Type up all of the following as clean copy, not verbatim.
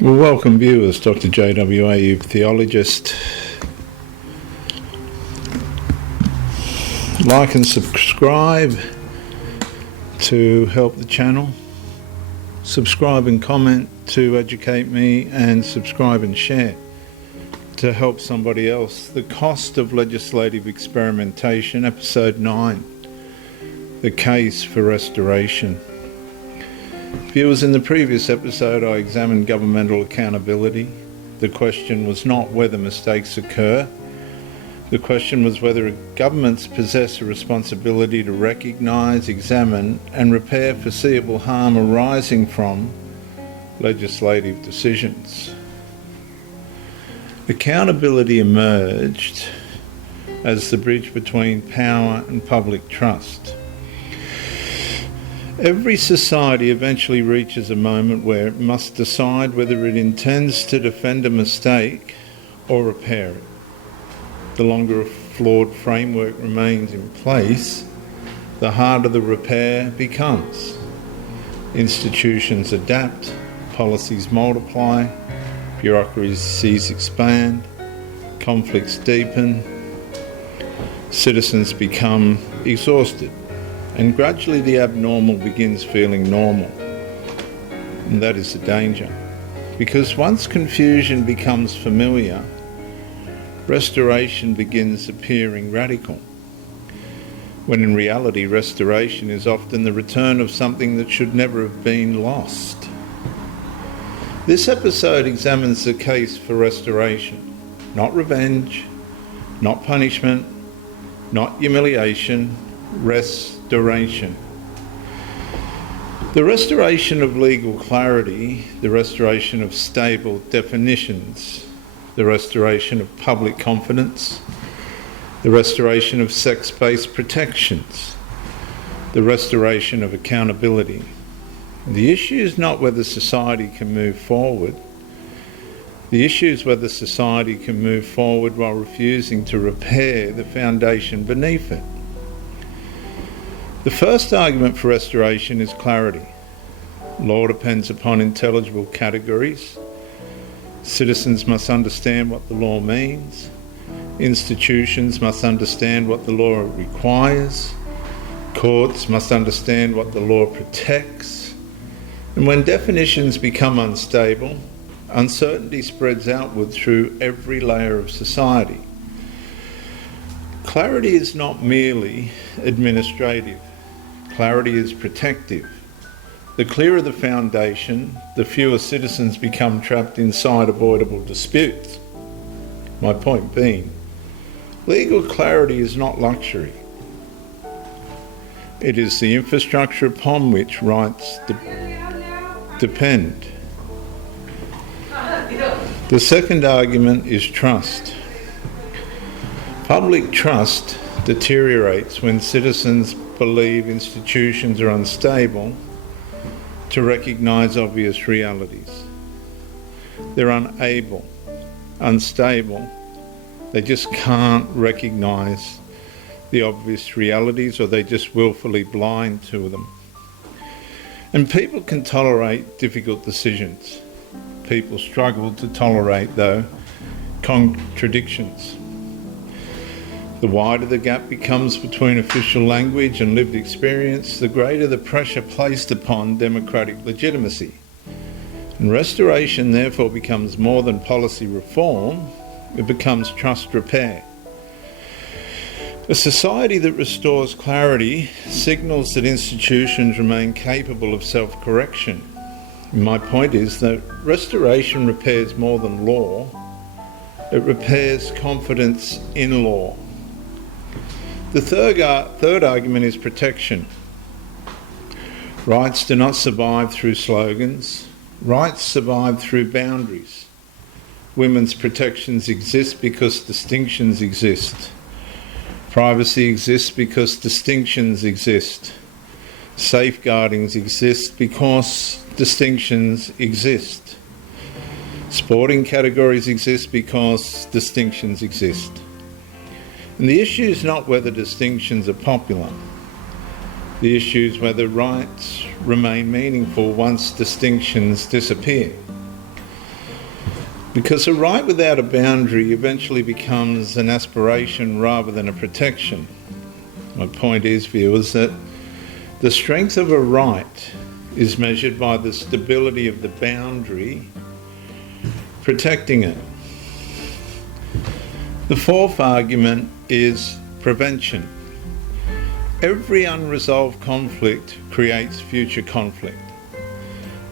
Well, welcome viewers, Dr. J.W. Ayoub, Theologist. Like and subscribe to help the channel. Subscribe and comment to educate me, and subscribe and share to help somebody else. The Cost of Legislative Experimentation, Episode 9, The Case for Restoration. Viewers, in the previous episode I examined governmental accountability. The question was not whether mistakes occur. The question was whether governments possess a responsibility to recognise, examine and repair foreseeable harm arising from legislative decisions. Accountability emerged as the bridge between power and public trust. Every society eventually reaches a moment where it must decide whether it intends to defend a mistake or repair it. The longer a flawed framework remains in place, the harder the repair becomes. Institutions adapt, policies multiply, bureaucracies expand, conflicts deepen, citizens become exhausted. And gradually the abnormal begins feeling normal. And that is the danger. Because once confusion becomes familiar, restoration begins appearing radical. When in reality, restoration is often the return of something that should never have been lost. This episode examines the case for restoration. Not revenge, not punishment, not humiliation, restoration. The restoration of legal clarity, the restoration of stable definitions, the restoration of public confidence, the restoration of sex-based protections, the restoration of accountability. The issue is not whether society can move forward. The issue is whether society can move forward while refusing to repair the foundation beneath it. The first argument for restoration is clarity. Law depends upon intelligible categories. Citizens must understand what the law means. Institutions must understand what the law requires. Courts must understand what the law protects. And when definitions become unstable, uncertainty spreads outward through every layer of society. Clarity is not merely administrative. Clarity is protective. The clearer the foundation, the fewer citizens become trapped inside avoidable disputes. My point being, legal clarity is not luxury. It is the infrastructure upon which rights depend. The second argument is trust. Public trust deteriorates when citizens believe institutions are unstable to recognise obvious realities. They're unstable. They just can't recognise the obvious realities, or they're just willfully blind to them. And people can tolerate difficult decisions. People struggle to tolerate, though, contradictions. The wider the gap becomes between official language and lived experience, the greater the pressure placed upon democratic legitimacy. And restoration therefore becomes more than policy reform, it becomes trust repair. A society that restores clarity signals that institutions remain capable of self-correction. My point is that restoration repairs more than law, it repairs confidence in law. The third argument is protection. Rights do not survive through slogans. Rights survive through boundaries. Women's protections exist because distinctions exist. Privacy exists because distinctions exist. Safeguardings exist because distinctions exist. Sporting categories exist because distinctions exist. And the issue is not whether distinctions are popular. The issue is whether rights remain meaningful once distinctions disappear. Because a right without a boundary eventually becomes an aspiration rather than a protection. My point is, viewers, that the strength of a right is measured by the stability of the boundary protecting it. The fourth argument is prevention. Every unresolved conflict creates future conflict.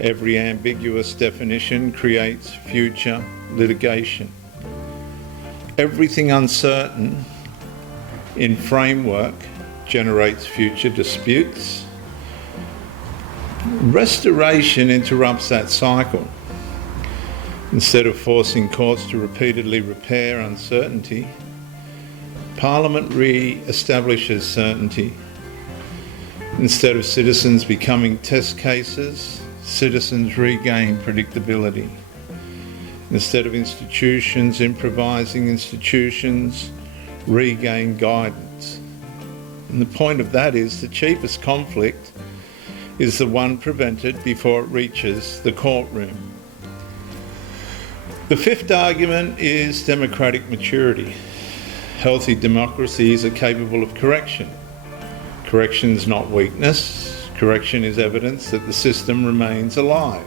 Every ambiguous definition creates future litigation. Everything uncertain in framework generates future disputes. Restoration interrupts that cycle. Instead of forcing courts to repeatedly repair uncertainty, Parliament re-establishes certainty. Instead of citizens becoming test cases, citizens regain predictability. Instead of institutions improvising, institutions regain guidance. And the point of that is the cheapest conflict is the one prevented before it reaches the courtroom. The fifth argument is democratic maturity. Healthy democracies are capable of correction. Correction is not weakness. Correction is evidence that the system remains alive.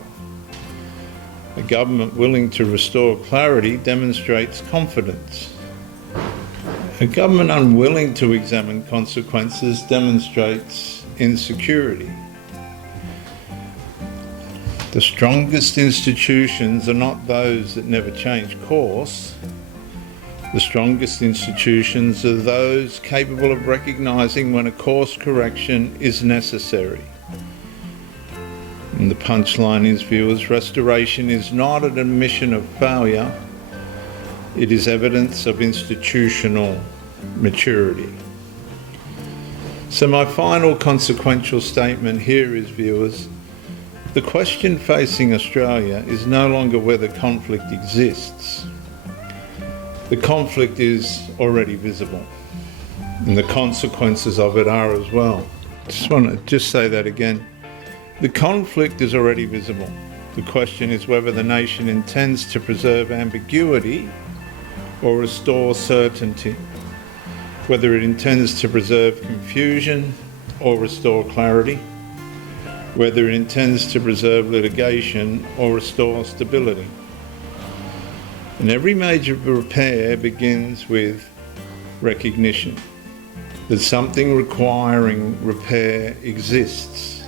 A government willing to restore clarity demonstrates confidence. A government unwilling to examine consequences demonstrates insecurity. The strongest institutions are not those that never change course. The strongest institutions are those capable of recognising when a course correction is necessary. And the punchline is, viewers, restoration is not an admission of failure. It is evidence of institutional maturity. So my final consequential statement here is, viewers, the question facing Australia is no longer whether conflict exists. The conflict is already visible, and the consequences of it are as well. Just want to say that again. The conflict is already visible. The question is whether the nation intends to preserve ambiguity or restore certainty, whether it intends to preserve confusion or restore clarity, whether it intends to preserve litigation or restore stability. And every major repair begins with recognition that something requiring repair exists.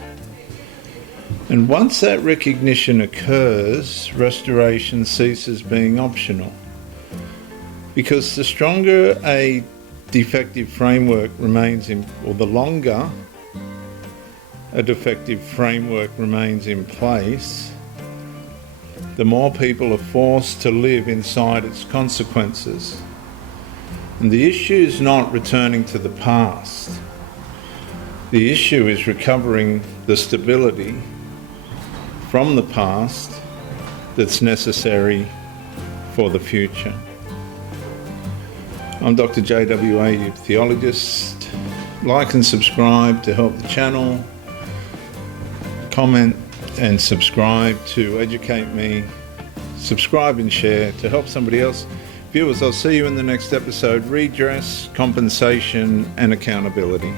And once that recognition occurs, restoration ceases being optional. Because the stronger a defective framework remains in, or the longer a defective framework remains in place, the more people are forced to live inside its consequences. And the issue is not returning to the past. The issue is recovering the stability from the past that's necessary for the future. I'm Dr. J.W. Ayoub, Theologist. Like and subscribe to help the channel. Comment and subscribe to educate me. Subscribe and share to help somebody else. Viewers, I'll see you in the next episode. Redress, compensation and accountability.